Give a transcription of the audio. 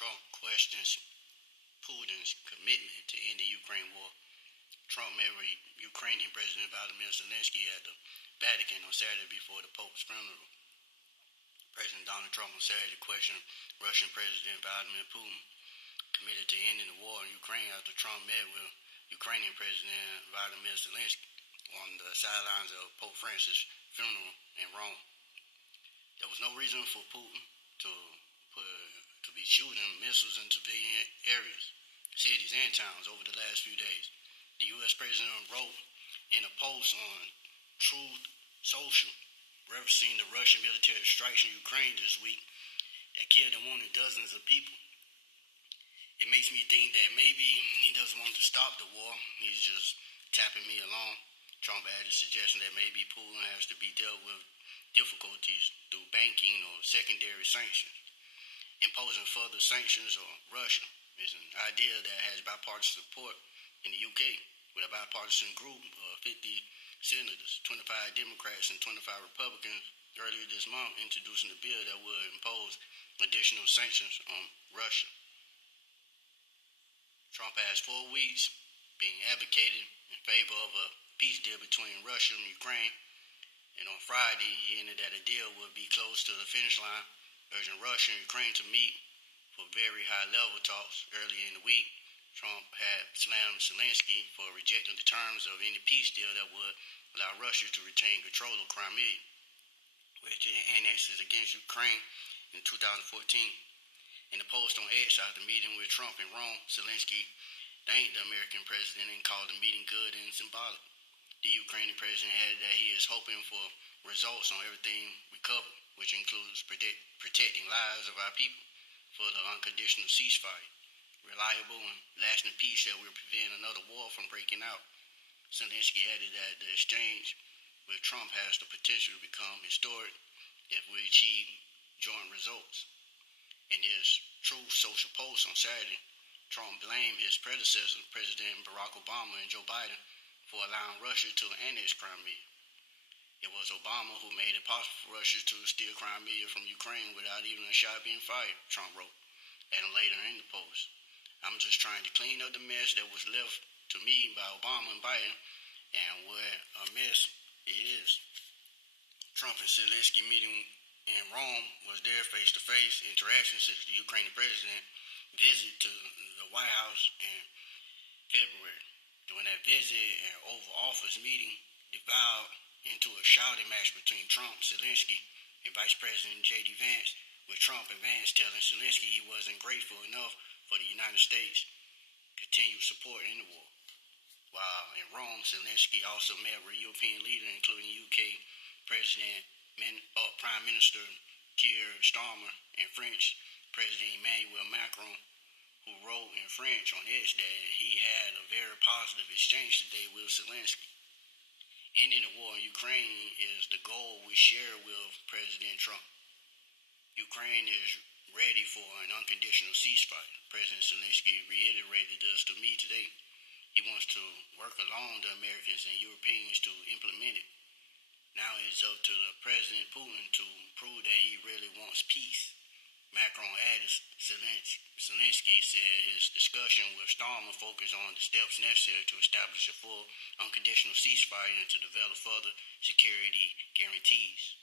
Trump questions Putin's commitment to end the Ukraine war. Trump met with Ukrainian President Vladimir Zelensky at the Vatican on Saturday before the Pope's funeral. President Donald Trump on Saturday questioned Russian President Vladimir Putin committed to ending the war in Ukraine after Trump met with Ukrainian President Vladimir Zelensky on the sidelines of Pope Francis' funeral in Rome. There was no reason for Putin to be shooting missiles in civilian areas, cities, and towns over the last few days. The U.S. President wrote in a post on Truth Social, referencing the Russian military strikes in Ukraine this week that killed and wounded dozens of people. It makes me think that maybe he doesn't want to stop the war. He's just tapping me along. Trump added, suggesting that maybe Putin has to be dealt with difficulties through banking or secondary sanctions. Imposing further sanctions on Russia is an idea that has bipartisan support in the UK, with a bipartisan group of 50 senators, 25 Democrats and 25 Republicans earlier this month introducing a bill that would impose additional sanctions on Russia. Trump has 4 weeks been advocating in favor of a peace deal between Russia and Ukraine, and on Friday he hinted that a deal would be close to the finish line, urging Russia and Ukraine to meet for very high-level talks. Earlier in the week, Trump had slammed Zelensky for rejecting the terms of any peace deal that would allow Russia to retain control of Crimea, which it annexes against Ukraine in 2014. In a post on X after meeting with Trump in Rome, Zelensky thanked the American president and called the meeting good and symbolic. The Ukrainian president added that he is hoping for results on everything we covered, which includes protecting lives of our people, for the unconditional ceasefire, reliable and lasting peace that will prevent another war from breaking out. Zelensky added that the exchange with Trump has the potential to become historic if we achieve joint results. In his Truth Social post on Saturday, Trump blamed his predecessors, President Barack Obama and Joe Biden, for allowing Russia to annex Crimea. It was Obama who made it possible for Russia to steal Crimea from Ukraine without even a shot being fired, Trump wrote, and later in the post. I'm just trying to clean up the mess that was left to me by Obama and Biden, and what a mess it is. Trump and Zelensky meeting in Rome was their face-to-face interaction since the Ukrainian president visit to the White House in February. During that visit, an Oval Office meeting devolved into a shouting match between Trump, Zelensky, and Vice President J.D. Vance, with Trump and Vance telling Zelensky he wasn't grateful enough for the United States' continued support in the war. While in Rome, Zelensky also met with European leaders, including UK Prime Minister Keir Starmer and French President Emmanuel Macron, who wrote in French on X that he had a very positive exchange today with Zelensky. Ending the war in Ukraine is the goal we share with President Trump. Ukraine is ready for an unconditional ceasefire. President Zelensky reiterated this to me today. He wants to work along the Americans and Europeans to implement it. Now it's up to the President Putin to prove that he really wants peace. Macron added, Zelensky said his discussion with Starmer focused on the steps necessary to establish a full unconditional ceasefire and to develop further security guarantees.